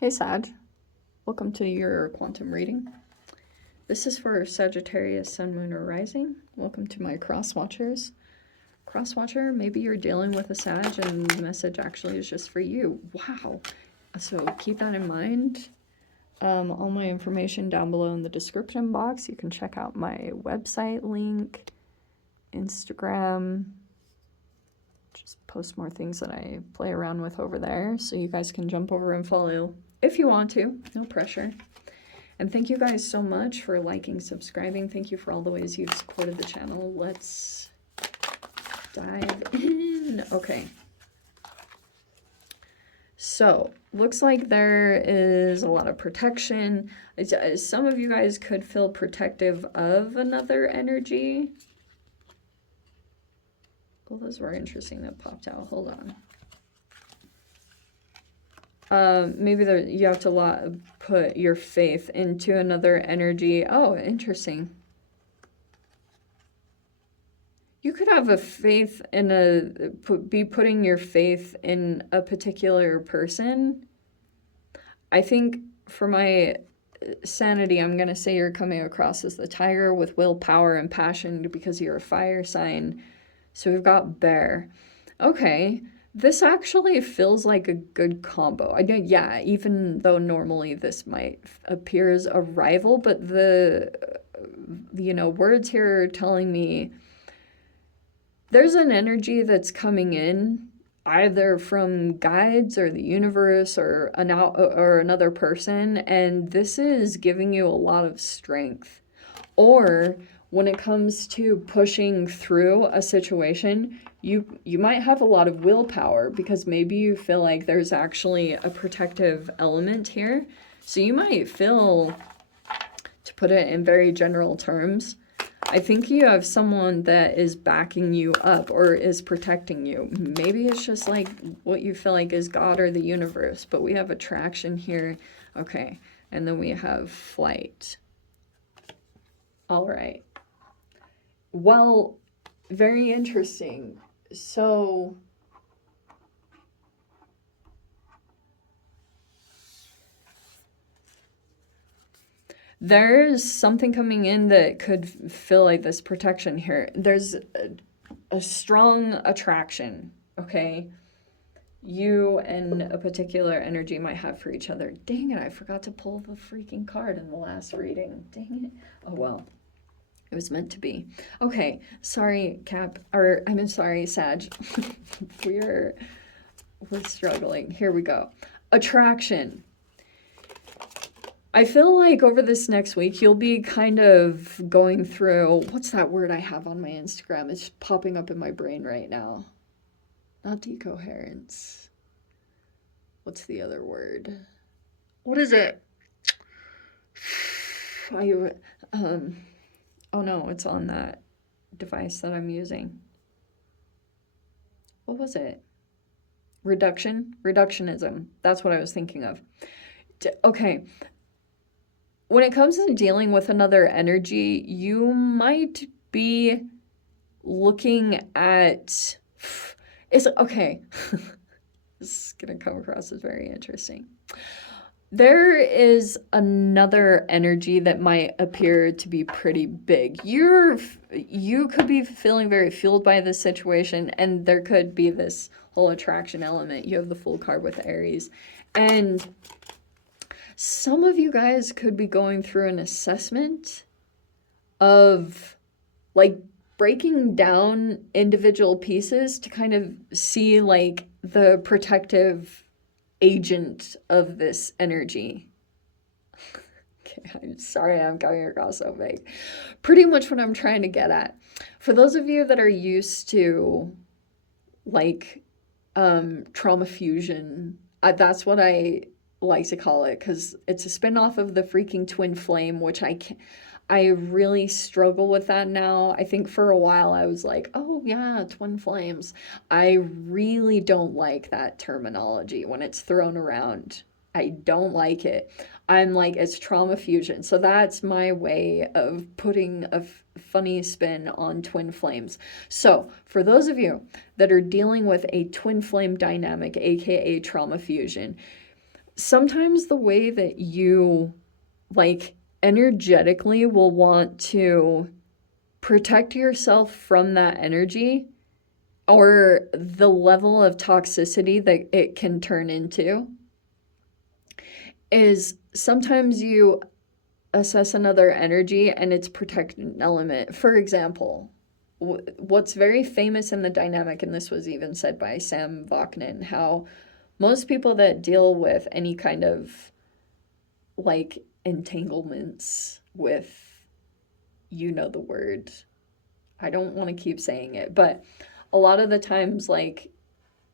Hey Sag, welcome to your quantum reading. This is for Sagittarius, Sun, Moon, or Rising. Welcome to my cross watchers. Cross watcher, maybe you're dealing with a Sag and the message actually is just for you. Wow. So keep that in mind. All my information down below in the description box. You can check out my website link, Instagram. Just post more things that I play around with over there, so you guys can jump over and follow if you want to. No pressure. And thank you guys so much for liking, subscribing. Thank you for all the ways you've supported the channel. Let's dive in. Okay. So, looks like there is a lot of protection. Some of you guys could feel protective of another energy. Well, those were interesting that popped out. Hold on. Maybe you have to put your faith into another energy. Oh, interesting. You could have a faith in be putting your faith in a particular person. I think for my sanity, I'm going to say you're coming across as the tiger with willpower and passion because you're a fire sign. So we've got bear. Okay. This actually feels like a good combo. I know, yeah, even though normally this might appear as a rival, but the, words here are telling me there's an energy that's coming in either from guides or the universe or another person, and this is giving you a lot of strength. Or when it comes to pushing through a situation, you might have a lot of willpower because maybe you feel like there's actually a protective element here. So you might feel, to put it in very general terms, I think you have someone that is backing you up or is protecting you. Maybe it's just like what you feel like is God or the universe, but we have attraction here. Okay, and then we have flight. All right. Well, very interesting. So there's something coming in that could feel like this protection here. There's a strong attraction, okay? You and a particular energy might have for each other. Dang it, I forgot to pull the freaking card in the last reading. Dang it. Oh, well. It was meant to be. Okay, sorry, I'm sorry, Sag. We're struggling. Here we go. Attraction. I feel like over this next week, you'll be kind of going through, what's that word I have on my Instagram? It's popping up in my brain right now. Not decoherence. What's the other word? What is it? Oh no, it's on that device that I'm using. What was it? Reductionism. That's what I was thinking of. Okay. When it comes to dealing with another energy, you might be looking at... okay. This is going to come across as very interesting. There is another energy that might appear to be pretty big. You could be feeling very fueled by this situation, and there could be this whole attraction element. You have the Fool card with Aries. And some of you guys could be going through an assessment of, like, breaking down individual pieces to kind of see, like, the protective agent of this energy. Okay, I'm sorry I'm coming across so vague. Pretty much what I'm trying to get at. For those of you that are used to, like, trauma fusion, that's what I like to call it, because it's a spin-off of the freaking twin flame, which I really struggle with that now. I think for a while I was like, oh yeah, twin flames. I really don't like that terminology when it's thrown around. I don't like it. I'm like, it's trauma fusion. So that's my way of putting a funny spin on twin flames. So for those of you that are dealing with a twin flame dynamic, aka trauma fusion, sometimes the way that you, like, energetically will want to protect yourself from that energy or the level of toxicity that it can turn into is sometimes you assess another energy and its protected element. For example, what's very famous in the dynamic, and this was even said by Sam Vaknin, how most people that deal with any kind of like entanglements with, you know, the word, I don't want to keep saying it, but a lot of the times, like,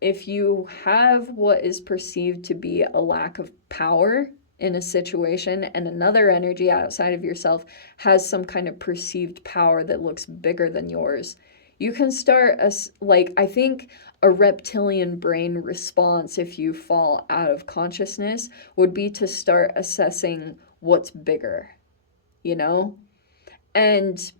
if you have what is perceived to be a lack of power in a situation and another energy outside of yourself has some kind of perceived power that looks bigger than yours, you can start I think a reptilian brain response if you fall out of consciousness would be to start assessing what's bigger, you know? And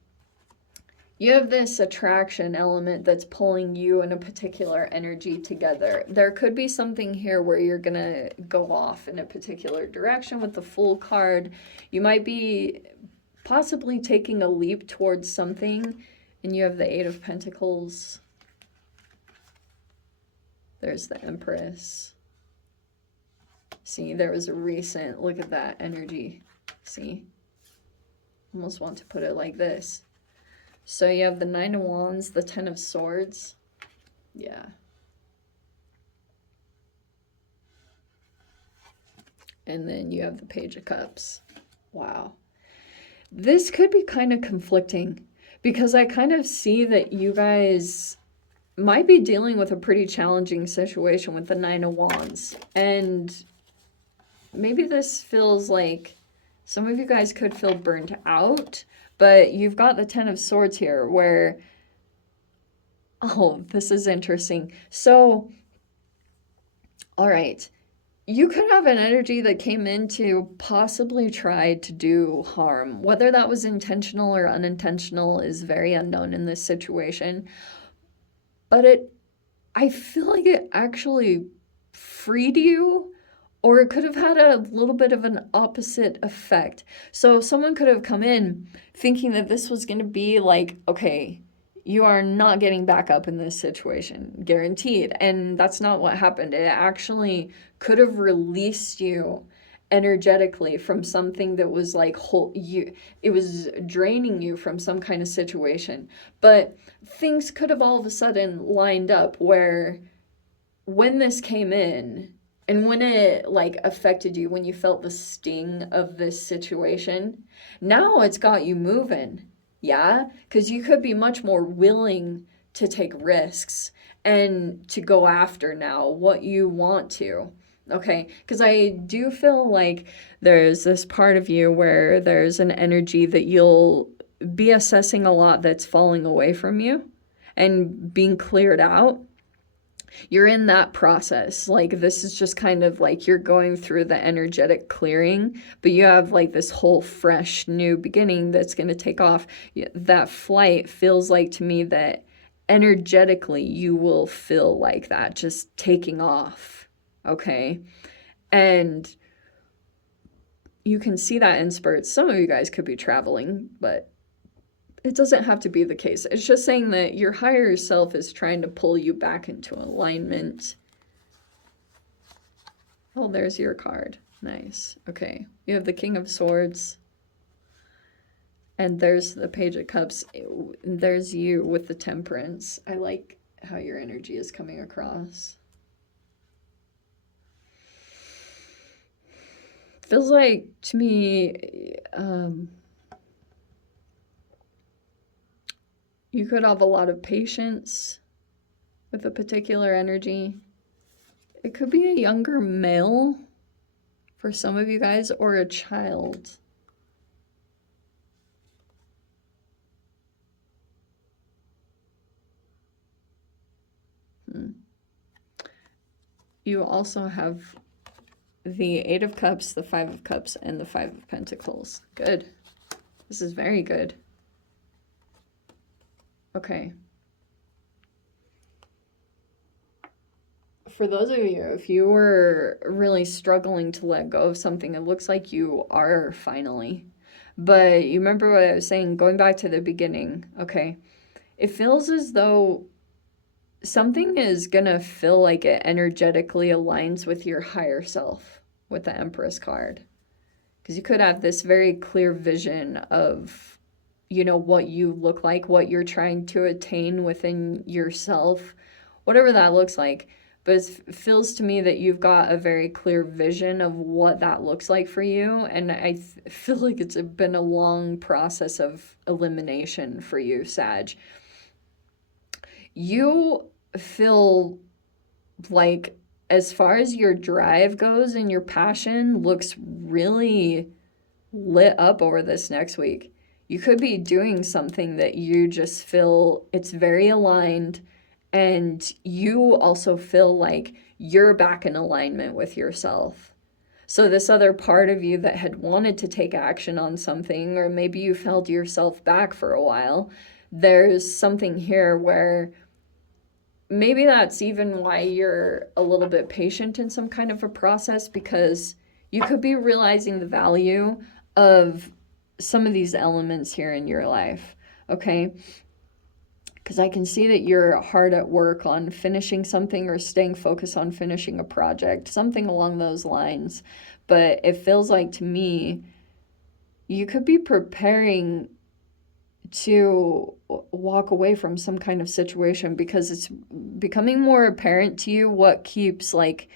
you have this attraction element that's pulling you and a particular energy together. There could be something here where you're going to go off in a particular direction with the Fool card. You might be possibly taking a leap towards something, and you have the Eight of Pentacles. There's the Empress. See, there was a recent, look at that energy. See? Almost want to put it like this. So you have the Nine of Wands, the Ten of Swords. Yeah. And then you have the Page of Cups. Wow. This could be kind of conflicting because I kind of see that you guys might be dealing with a pretty challenging situation with the Nine of Wands. And maybe this feels like some of you guys could feel burnt out. But you've got the Ten of Swords here where, oh, this is interesting. So, all right, you could have an energy that came in to possibly try to do harm. Whether that was intentional or unintentional is very unknown in this situation. But I feel like it actually freed you, or it could have had a little bit of an opposite effect. So someone could have come in thinking that this was going to be like, okay, you are not getting back up in this situation, guaranteed. And that's not what happened. It actually could have released you energetically from something that was like it was draining you from some kind of situation. But things could have all of a sudden lined up where when this came in, and when it like affected you, when you felt the sting of this situation, now it's got you moving. Yeah? Because you could be much more willing to take risks and to go after now what you want to. Okay? Because I do feel like there's this part of you where there's an energy that you'll be assessing a lot that's falling away from you and being cleared out. You're in that process. Like, this is just kind of like you're going through the energetic clearing, but you have like this whole fresh new beginning that's going to take off. That flight feels like to me that energetically you will feel like that just taking off. Okay. And you can see that in spurts. Some of you guys could be traveling, but it doesn't have to be the case. It's just saying that your higher self is trying to pull you back into alignment. Oh, there's your card. Nice. Okay. You have the King of Swords. And there's the Page of Cups. There's you with the Temperance. I like how your energy is coming across. Feels like, to me, you could have a lot of patience with a particular energy. It could be a younger male for some of you guys, or a child. You also have the Eight of Cups, the Five of Cups, and the Five of Pentacles. Good. This is very good. Okay. for those of you, if you were really struggling to let go of something, it looks like you are finally. But you remember what I was saying, going back to the beginning, okay? It feels as though something is gonna feel like it energetically aligns with your higher self with the Empress card. Because you could have this very clear vision of, you know, what you look like, what you're trying to attain within yourself, whatever that looks like. But it feels to me that you've got a very clear vision of what that looks like for you. And I feel like it's been a long process of elimination for you, Sag. You feel like, as far as your drive goes and your passion, looks really lit up over this next week. You could be doing something that you just feel it's very aligned, and you also feel like you're back in alignment with yourself. So this other part of you that had wanted to take action on something, or maybe you held yourself back for a while, there's something here where maybe that's even why you're a little bit patient in some kind of a process, because you could be realizing the value of some of these elements here in your life, okay? Because I can see that you're hard at work on finishing something or staying focused on finishing a project, something along those lines. But it feels like to me, you could be preparing to walk away from some kind of situation because it's becoming more apparent to you what keeps, like,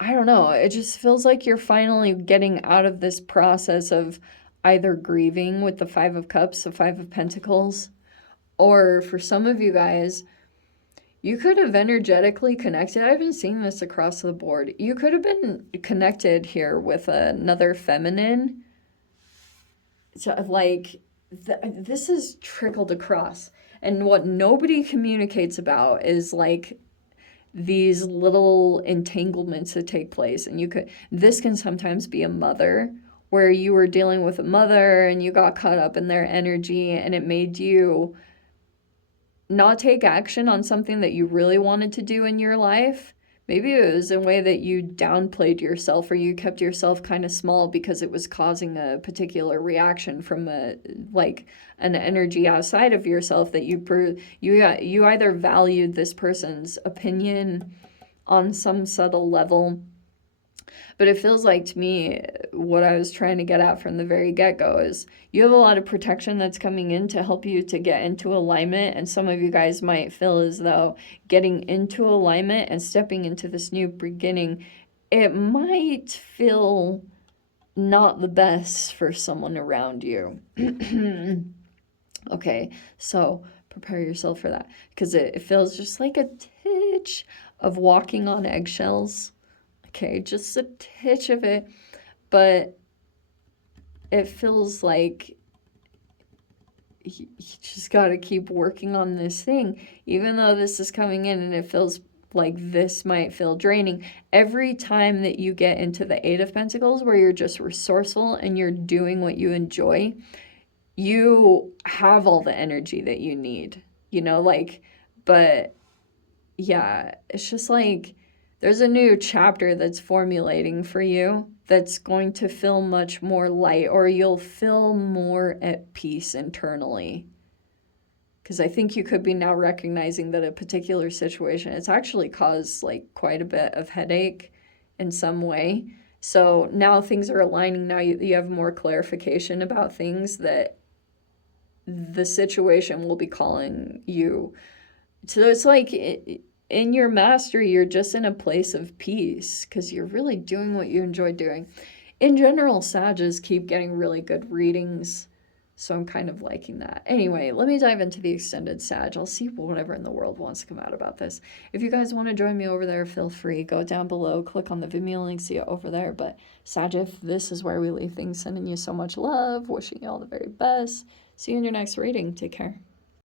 I don't know, it just feels like you're finally getting out of this process of either grieving with the Five of Cups, the Five of Pentacles, or for some of you guys, you could have energetically connected. I've been seeing this across the board. You could have been connected here with another feminine. So, like, this is trickled across. And what nobody communicates about is, like, these little entanglements that take place. And this can sometimes be a mother, where you were dealing with a mother and you got caught up in their energy, and it made you not take action on something that you really wanted to do in your life. Maybe it was a way that you downplayed yourself, or you kept yourself kind of small because it was causing a particular reaction from an energy outside of yourself that you either valued this person's opinion on some subtle level. But it feels like to me, what I was trying to get at from the very get-go is you have a lot of protection that's coming in to help you to get into alignment. And some of you guys might feel as though getting into alignment and stepping into this new beginning, it might feel not the best for someone around you. Okay, so prepare yourself for that, because it feels just like a titch of walking on eggshells. Okay, just a titch of it, but it feels like you just got to keep working on this thing. Even though this is coming in and it feels like this might feel draining, every time that you get into the Eight of Pentacles, where you're just resourceful and you're doing what you enjoy, you have all the energy that you need, but yeah, it's just like, there's a new chapter that's formulating for you that's going to feel much more light, or you'll feel more at peace internally. Because I think you could be now recognizing that a particular situation, it's actually caused like quite a bit of headache in some way. So now things are aligning. Now you have more clarification about things that the situation will be calling you. So it's like, in your mastery, you're just in a place of peace because you're really doing what you enjoy doing. In general, Sages keep getting really good readings, so I'm kind of liking that. Anyway, let me dive into the extended Sag. I'll see whatever in the world wants to come out about this. If you guys want to join me over there, feel free. Go down below, click on the Vimeo link, see it over there. But Sagif, this is where we leave things. Sending you so much love, wishing you all the very best. See you in your next reading. Take care.